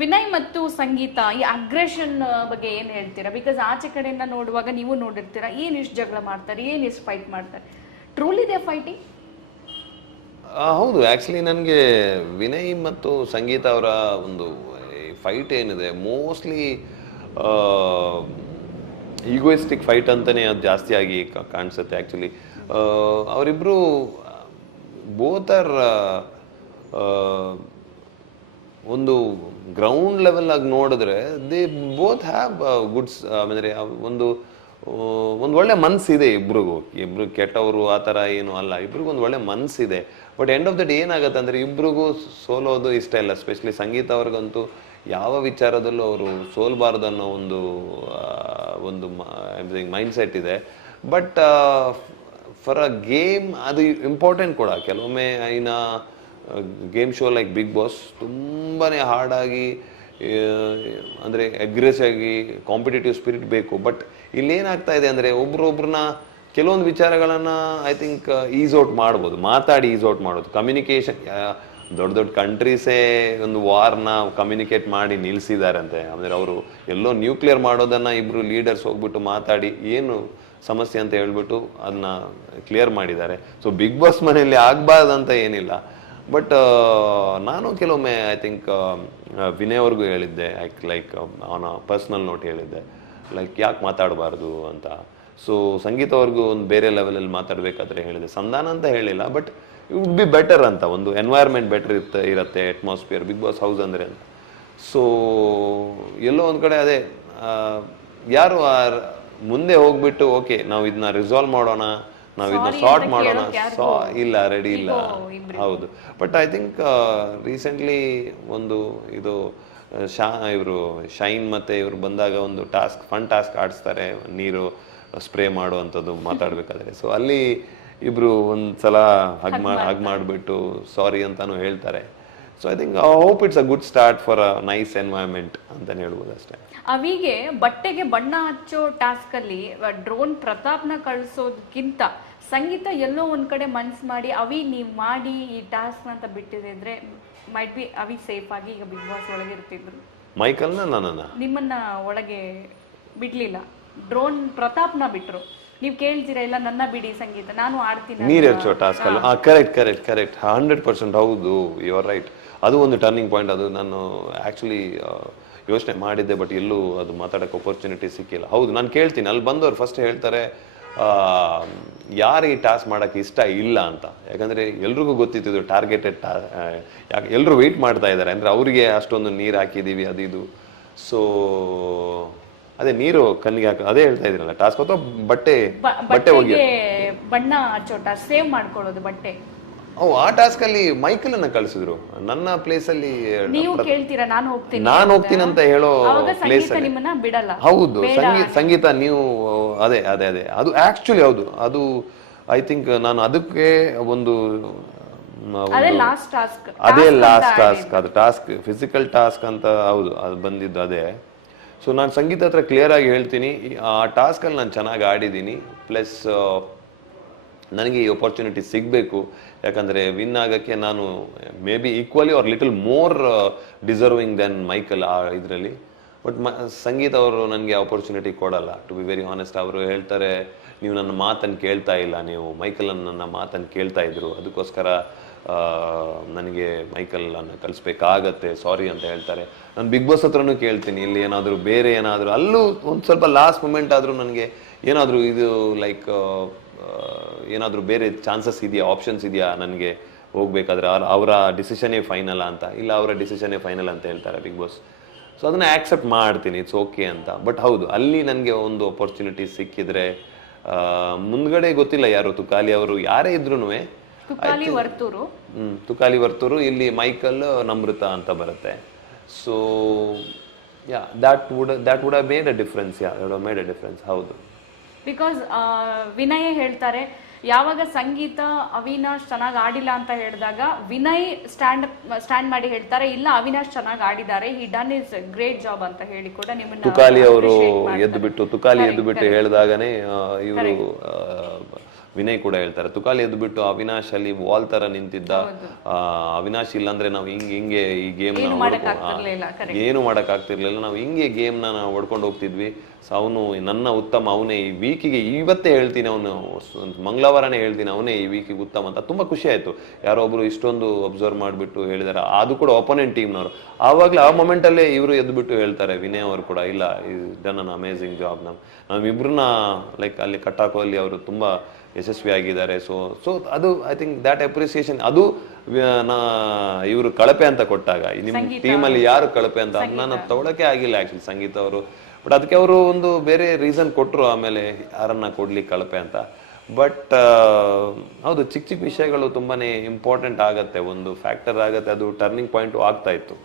ವಿನಯ್ ಮತ್ತು ಸಂಗೀತ ಈ ಅಗ್ರೆಷನ್ ಬಗ್ಗೆ ಏನ್ ಹೇಳ್ತೀರಾ? ಬಿಕಾಸ್ ಆಚೆ ಕಡೆಯಿಂದ ನೋಡುವಾಗ ನೀವು ನೋಡಿರ್ತೀರಾ, ಏನ್ ಇಷ್ಟು ಜಗಳ ಮಾಡ್ತಾರೆ, ಏನ್ ಇಷ್ಟು ಫೈಟ್ ಮಾಡ್ತಾರೆ. Truly they fighting? ಹೌದು, ಆ್ಯಕ್ಚುಲಿ ನನಗೆ ವಿನಯ್ ಮತ್ತು ಸಂಗೀತ ಅವರ ಒಂದು ಫೈಟ್ ಏನಿದೆ ಮೋಸ್ಟ್ಲಿ ಈಗೋಯಿಸ್ಟಿಕ್ ಫೈಟ್ ಅಂತಲೇ ಅದು ಜಾಸ್ತಿ ಆಗಿ ಕಾಣಿಸುತ್ತೆ. ಆ್ಯಕ್ಚುಲಿ ಅವರಿಬ್ಬರು ಬೋತ್ ಆರ್ ಒಂದು ಗ್ರೌಂಡ್ ಲೆವೆಲ್ ಆಗಿ ನೋಡಿದ್ರೆ ದೇ ಬೋತ್ ಹ್ಯಾವ್ ಗುಡ್ಸ್. ಅಂದರೆ ಒಂದು ಒಳ್ಳೆ ಮನಸ್ಸಿದೆ ಇಬ್ರಿಗೂ. ಇಬ್ರು ಕೆಟ್ಟವರು ಆ ಥರ ಏನು ಅಲ್ಲ, ಇಬ್ರಿಗೂ ಒಂದು ಒಳ್ಳೆ ಮನಸ್ಸಿದೆ. But end of the day ಏನಾಗುತ್ತೆ ಅಂದರೆ ಇಬ್ರಿಗೂ ಸೋಲೋದು ಇಷ್ಟ ಇಲ್ಲ. ಎಸ್ಪೆಷಲಿ ಸಂಗೀತ ಅವ್ರಿಗಂತೂ ಯಾವ ವಿಚಾರದಲ್ಲೂ ಅವರು ಸೋಲ್ಬಾರ್ದು ಅನ್ನೋ ಒಂದು ಮೈಂಡ್ ಸೆಟ್ ಇದೆ. ಬಟ್ ಫಾರ್ ಅ ಗೇಮ್ ಅದು ಇಂಪಾರ್ಟೆಂಟ್ ಕೂಡ. ಕೆಲವೊಮ್ಮೆ ಇನ್ನ game show like Bigg Boss ತುಂಬಾ ಹಾರ್ಡಾಗಿ ಅಂದರೆ ಅಗ್ರೆಸಿವ್ ಆಗಿ ಕಾಂಪಿಟೇಟಿವ್ ಸ್ಪಿರಿಟ್ ಬೇಕು. ಬಟ್ ಇಲ್ಲೇನಾಗ್ತಾ ಇದೆ ಅಂದರೆ ಒಬ್ರೊಬ್ರನ್ನ ಕೆಲವೊಂದು ವಿಚಾರಗಳನ್ನು ಐ ಥಿಂಕ್ ಈಸ್ ಔಟ್ ಮಾಡ್ಬೋದು, ಮಾತಾಡಿ ಈಸ್ ಔಟ್ ಮಾಡೋದು. ಕಮ್ಯುನಿಕೇಷನ್ ದೊಡ್ಡ ದೊಡ್ಡ ಕಂಟ್ರೀಸೇ ಒಂದು ವಾರ್ನ ಕಮ್ಯುನಿಕೇಟ್ ಮಾಡಿ ನಿಲ್ಲಿಸಿದಾರಂತೆ. ಅಂದರೆ ಅವರು ಎಲ್ಲೋ ನ್ಯೂಕ್ಲಿಯರ್ ಮಾಡೋದನ್ನು ಇಬ್ಬರು ಲೀಡರ್ಸ್ ಹೋಗ್ಬಿಟ್ಟು ಮಾತಾಡಿ ಏನು ಸಮಸ್ಯೆ ಅಂತ ಹೇಳ್ಬಿಟ್ಟು ಅದನ್ನ ಕ್ಲಿಯರ್ ಮಾಡಿದ್ದಾರೆ. ಸೊ ಬಿಗ್ ಬಾಸ್ ಮನೆಯಲ್ಲಿ ಆಗಬಾರ್ದಂತ ಏನಿಲ್ಲ. ಬಟ್ ನಾನು ಕೆಲವೊಮ್ಮೆ ಐ ಥಿಂಕ್ ವಿನಯ್ ಅವ್ರಿಗೂ ಹೇಳಿದ್ದೆ, ಲೈಕ್ ಅವನ ಪರ್ಸ್ನಲ್ ನೋಟ್ ಹೇಳಿದ್ದೆ, ಲೈಕ್ ಯಾಕೆ ಮಾತಾಡಬಾರ್ದು ಅಂತ. ಸೊ ಸಂಗೀತ ಅವ್ರಿಗೂ ಒಂದು ಬೇರೆ ಲೆವೆಲಲ್ಲಿ ಮಾತಾಡಬೇಕಾದ್ರೆ ಹೇಳಿದೆ. ಸಂಧಾನ ಅಂತ ಹೇಳಿಲ್ಲ, but it would be better ಅಂತ. ಒಂದು ಎನ್ವೈರ್ಮೆಂಟ್ ಬೆಟರ್ ಇರುತ್ತೆ ಅಟ್ಮಾಸ್ಫಿಯರ್ ಬಿಗ್ ಬಾಸ್ ಹೌಸ್ ಅಂದರೆ ಅಂತ. ಸೊ ಎಲ್ಲೋ ಒಂದು ಕಡೆ ಅದೇ ಯಾರು ಮುಂದೆ ಹೋಗ್ಬಿಟ್ಟು ಓಕೆ ನಾವು ಇದನ್ನ ರಿಸಾಲ್ವ್ ಮಾಡೋಣ, ನಾವು ಇದನ್ನ ಸಾರ್ಟ್ ಮಾಡೋಣ, ಇಲ್ಲ ರೆಡಿ ಇಲ್ಲ. ಹೌದು, ಬಟ್ ಐ ಥಿಂಕ್ ರೀಸೆಂಟ್ಲಿ ಒಂದು ಇದು ಇವರು ಶೈನ್ ಮತ್ತೆ ಇವರು ಬಂದಾಗ ಒಂದು ಫನ್ ಟಾಸ್ಕ್ ಆಡಿಸ್ತಾರೆ, ನೀರು ಸ್ಪ್ರೇ ಮಾಡುವಂಥದ್ದು ಮಾತಾಡ್ಬೇಕಾದ್ರೆ. ಸೊ ಅಲ್ಲಿ ಇಬ್ರು ಒಂದ್ಸಲ ಹಗ್ ಮಾಡಿಬಿಟ್ಟು ಸಾರಿ ಅಂತಾನು ಹೇಳ್ತಾರೆ. So I think hope it's a good start for a nice environment ಅಂತಾನೆ ಹೇಳ್ಬೋದು ಅಷ್ಟೇ. ಅವಿಗೆ ಬಟ್ಟೆಗೆ ಬಣ್ಣ ಹಚ್ಚೋ ಟಾಸ್ಕ್ ಅಲ್ಲಿ ಡ್ರೋನ್ ಪ್ರತಾಪ್ನ ಕಳಿಸೋದಕ್ಕಿಂತ ಸಂಗೀತ ಎಲ್ಲೋ ಒಂದ್ ಕಡೆ ಮನ್ಸ್ ಮಾಡಿ ಅವಿ ನೀವು ಮಾಡಿ ಈ ಟಾಸ್ಕ್ ಅಂತ ಬಿಟ್ಟಿದ್ರೆ ಮೈಟ್ ಬಿ ಅವಿ ಸೇಫ್ ಆಗಿ ಈಗ ಬಿಗ್ ಬಾಸ್ ಒಳಗೆ ಇರ್ತಿದ್ರು. ಮೈಕಲ್ನ ನನ್ನನ್ನ ನಿಮ್ಮನ್ನ ಒಳಗೆ ಬಿಡ್ಲಿಲ್ಲ, ಡ್ರೋನ್ ಪ್ರತಾಪ್ನ ಬಿಟ್ರು. ನೀವು ಕೇಳ್ತೀರಾ ಇಲ್ಲ ನನ್ನ ಬಿಡಿ ಸಂಗೀತ ನಾನು ಆಡ್ತೀನಿ ನೀರ್ ಹಚ್ಚೋ ಟಾಸ್ಕ್ ಅಲ್ಲ. ಕರೆಕ್ಟ್ 100% ಹೌದು, ಯು ಆರ್ ರೈಟ್. ಅದು ಒಂದು ಟರ್ನಿಂಗ್ ಪಾಯಿಂಟ್. ಅದು ನಾನು ಆಕ್ಚುಲಿ ಯೋಚನೆ ಮಾಡಿದ್ದೆ, ಬಟ್ ಎಲ್ಲೂ ಅದು ಮಾತಾಡೋಕೆ ಅಪರ್ಚುನಿಟಿ ಸಿಕ್ಕಿಲ್ಲ. ಹೌದು, ನಾನು ಕೇಳ್ತೀನಿ. ಅಲ್ಲಿ ಬಂದವರು ಫಸ್ಟ್ ಹೇಳ್ತಾರೆ ಯಾರು ಈ ಟಾಸ್ಕ್ ಮಾಡೋಕ್ಕೆ ಇಷ್ಟ ಇಲ್ಲ ಅಂತ. ಯಾಕಂದರೆ ಎಲ್ರಿಗೂ ಗೊತ್ತಿತ್ತು ಇದು ಟಾರ್ಗೆಟೆಡ್ ಯಾಕೆ ಎಲ್ಲರೂ ವೆಯ್ಟ್ ಮಾಡ್ತಾ ಇದ್ದಾರೆ ಅಂದರೆ ಅವರಿಗೆ ಅಷ್ಟೊಂದು ನೀರು ಹಾಕಿದ್ದೀವಿ ಅದು ಇದು. ಸೊ ಅದೇ ನೀರು ಕಣ್ಣಿಗೆ ಹಾಕ ಅದೇ ಹೇಳ್ತಾ ಇದ್ರಲ್ಲ ಟಾಸ್ಕ್ ಅಥವಾ ಬಟ್ಟೆ ಹೋಗಿ ಬಣ್ಣ ಹಚ್ಚೋಟ ಸೇವ್ ಮಾಡ್ಕೊಳ್ಳೋದು ಬಟ್ಟೆ. ಆ ಟಾಸ್ಕ್ ಅಲ್ಲಿ ಮೈಕಲ್ ಅನ್ನ ಕಳಿಸಿದ್ರು ನನ್ನ ಪ್ಲೇಸ್ ಅಲ್ಲಿ. ನೀವು ಕೇಳ್ತೀರಾ ನಾನು ಹೋಗ್ತೀನಿ ಅಂತ ಹೇಳೋ ಪ್ಲೇಸ್ ಅಲ್ಲಿ ಬಿಡಲ್ಲ. ಹೌದು, ಸಂಗೀತ ನೀವು ಅದೇ ಅದು ಆಕ್ಚುಲಿ ಹೌದು. ಅದು ಐ ಥಿಂಕ್ ನಾನು ಅದಕ್ಕೆ ಅದೇ ಲಾಸ್ಟ್ ಟಾಸ್ಕ್ ಅದು ಟಾಸ್ಕ್ ಫಿಸಿಕಲ್ ಟಾಸ್ಕ್ ಅಂತ. ಹೌದು, ಅದು ಬಂದಿದ್ದು ಅದೇ. ಸೊ ನಾನು ಸಂಗೀತ ಹತ್ರ ಕ್ಲಿಯರ್ ಆಗಿ ಹೇಳ್ತೀನಿ, ಆ ಟಾಸ್ಕಲ್ಲಿ ನಾನು ಚೆನ್ನಾಗಿ ಆಡಿದ್ದೀನಿ. ಪ್ಲಸ್ ನನಗೆ ಈ ಅಪರ್ಚುನಿಟಿ ಸಿಗಬೇಕು. ಯಾಕಂದರೆ ವಿನ್ ಆಗೋಕ್ಕೆ ನಾನು may be equally or little more deserving than Michael ಆ ಇದರಲ್ಲಿ. ಬಟ್ ಸಂಗೀತ ಅವರು ನನಗೆ ಆಪರ್ಚುನಿಟಿ ಕೊಡಲ್ಲ, ಟು ಬಿ ವೆರಿ ಹಾನೆಸ್ಟ್. ಅವರು ಹೇಳ್ತಾರೆ ನೀವು ನನ್ನ ಮಾತನ್ನು ಕೇಳ್ತಾ ಇಲ್ಲ, ನೀವು ಮೈಕಲನ್ನು ನನ್ನ ಮಾತನ್ನು ಕೇಳ್ತಾ ಇದ್ರು, ಅದಕ್ಕೋಸ್ಕರ ನನಗೆ ಮೈಕಲನ್ನು ಕಳಿಸ್ಬೇಕಾಗತ್ತೆ, ಸಾರಿ ಅಂತ ಹೇಳ್ತಾರೆ. ನಾನು ಬಿಗ್ ಬಾಸ್ ಹತ್ರನೂ ಕೇಳ್ತೀನಿ, ಇಲ್ಲಿ ಏನಾದರೂ ಬೇರೆ ಏನಾದರೂ ಅಲ್ಲೂ ಒಂದು ಸ್ವಲ್ಪ ಲಾಸ್ಟ್ ಮೂಮೆಂಟ್ ಆದರೂ ನನಗೆ ಏನಾದರೂ ಇದು ಲೈಕ್ ಏನಾದರೂ ಬೇರೆ ಚಾನ್ಸಸ್ ಇದೆಯಾ, ಆಪ್ಷನ್ಸ್ ಇದೆಯಾ ನನಗೆ ಹೋಗ್ಬೇಕಾದ್ರೆ, ಅವರ ಡಿಸಿಷನ್ನೇ ಫೈನಲ್ ಅಂತ. ಇಲ್ಲ ಅವರ ಡಿಸಿಷನ್ನೇ ಫೈನಲ್ ಅಂತ ಹೇಳ್ತಾರೆ ಬಿಗ್ ಬಾಸ್. ಸೊ ಅದನ್ನ ಆಕ್ಸೆಪ್ಟ್ ಮಾಡ್ತೀನಿ, ಇಟ್ಸ್ ಓಕೆ ಅಂತ. ಬಟ್ ಹೌದು, ಅಲ್ಲಿ ನನಗೆ ಒಂದು ಅಪರ್ಚುನಿಟಿ ಸಿಕ್ಕಿದ್ರೆ ಮುಂದ್ಗಡೆ ಗೊತ್ತಿಲ್ಲ ಯಾರು ತುಕಾಲಿ ಅವರು ಯಾರೇ ಇದ್ರು ತುಕಾಲಿ ವರ್ತೂರು, ಇಲ್ಲಿ ಮೈಕಲ್ ನಮೃತ ಅಂತ ಬರುತ್ತೆ. So yeah that would have made a difference. Yeah, that would have made a difference. ಹೌದು, ಬಿಕಾಸ್ ವಿನಯ್ ಹೇಳ್ತಾರೆ ಯಾವಾಗ ಸಂಗೀತ ಅವಿನಾಶ್ ಚೆನ್ನಾಗಿ ಆಡಿಲ್ಲ ಅಂತ ಹೇಳಿದಾಗ ವಿನಯ್ ಸ್ಟ್ಯಾಂಡ್ ಮಾಡಿ ಹೇಳ್ತಾರೆ ಇಲ್ಲ ಅವಿನಾಶ್ ಚೆನ್ನಾಗಿ ಆಡಿದ್ದಾರೆ, ಹಿ ಡನ್ ಇಸ್ ಗ್ರೇಟ್ ಜಾಬ್ ಅಂತ ಹೇಳಿ ಕೂಡ ನಿಮ್ಮನ್ನ ತುಕಾಲಿ ಅವರು ಎದ್ದು ಬಿಟ್ಟು ಹೇಳಿದಾಗನೇ ಇವರು ವಿನಯ್ ಕೂಡ ಹೇಳ್ತಾರೆ. ತುಕಾಲಿ ಎದ್ದು ಬಿಟ್ಟು ಅವಿನಾಶ್ ಅಲ್ಲಿ ವಾಲ್ ತರ ನಿಂತಿದ್ದ, ಅವಿನಾಶ್ ಇಲ್ಲಾಂದ್ರೆ ನಾವು ಹಿಂಗೆ ಈ ಗೇಮ್ ಏನು ಮಾಡಕ್ ಆಗ್ತಿರ್ಲಿಲ್ಲ, ನಾವು ಹಿಂಗೆ ಗೇಮ್ ನಾವು ಹೊಡ್ಕೊಂಡು ಹೋಗ್ತಿದ್ವಿ. ಸೊ ಅವನು ನನ್ನ ಉತ್ತಮ, ಅವನೇ ಈ ವೀಕಿಗೆ, ಇವತ್ತೇ ಹೇಳ್ತೀನಿ, ಅವನು ಮಂಗಳವಾರನೇ ಹೇಳ್ತೀನಿ ಅವನೇ ಈ ವೀಕಿಗೆ ಉತ್ತಮ ಅಂತ. ತುಂಬಾ ಖುಷಿ ಆಯ್ತು, ಯಾರೋ ಒಬ್ರು ಇಷ್ಟೊಂದು ಅಬ್ಸರ್ವ್ ಮಾಡ್ಬಿಟ್ಟು ಹೇಳಿದಾರೆ, ಅದು ಕೂಡ ಒಪೋನೆಂಟ್ ಟೀಮ್ನವರು. ಆವಾಗಲೇ ಆ ಮೊಮೆಂಟ್ ಅಲ್ಲೇ ಇವರು ಎದ್ದು ಬಿಟ್ಟು ಹೇಳ್ತಾರೆ, ವಿನಯ್ ಅವರು ಕೂಡ, ಇಲ್ಲ ಡನ್ ಅನ್ ಅಮೇಸಿಂಗ್ ಜಾಬ್, ನಮ್ಮಿಬ್ರನ್ನ ಲೈಕ್ ಅಲ್ಲಿ ಕಟ್ಟಾಕೋಲ್ಲಿ ಅವರು ತುಂಬಾ ಯಶಸ್ವಿ ಆಗಿದ್ದಾರೆ. ಸೊ ಅದು ಐ ಥಿಂಕ್ ದ್ಯಾಟ್ ಅಪ್ರಿಸಿಯೇಷನ್, ಅದು ಇವರು ಕಳಪೆ ಅಂತ ಕೊಟ್ಟಾಗ, ನಿಮ್ಮ ಟೀಮಲ್ಲಿ ಯಾರು ಕಳಪೆ ಅಂತ ನಾನು ತಗೊಳಕ್ಕೆ ಆಗಿಲ್ಲ ಆಕ್ಚುಲಿ ಸಂಗೀತ ಅವರು. ಬಟ್ ಅದಕ್ಕೆ ಅವರು ಒಂದು ಬೇರೆ ರೀಸನ್ ಕೊಟ್ಟರು ಆಮೇಲೆ ಯಾರನ್ನ ಕೊಡ್ಲಿಕ್ಕೆ ಕಳಪೆ ಅಂತ. ಬಟ್ ಹೌದು, ಚಿಕ್ಕ ಚಿಕ್ಕ ವಿಷಯಗಳು ತುಂಬಾನೇ ಇಂಪಾರ್ಟೆಂಟ್ ಆಗತ್ತೆ, ಒಂದು ಫ್ಯಾಕ್ಟರ್ ಆಗತ್ತೆ, ಅದು ಟರ್ನಿಂಗ್ ಪಾಯಿಂಟ್ ಆಗ್ತಾ ಇತ್ತು.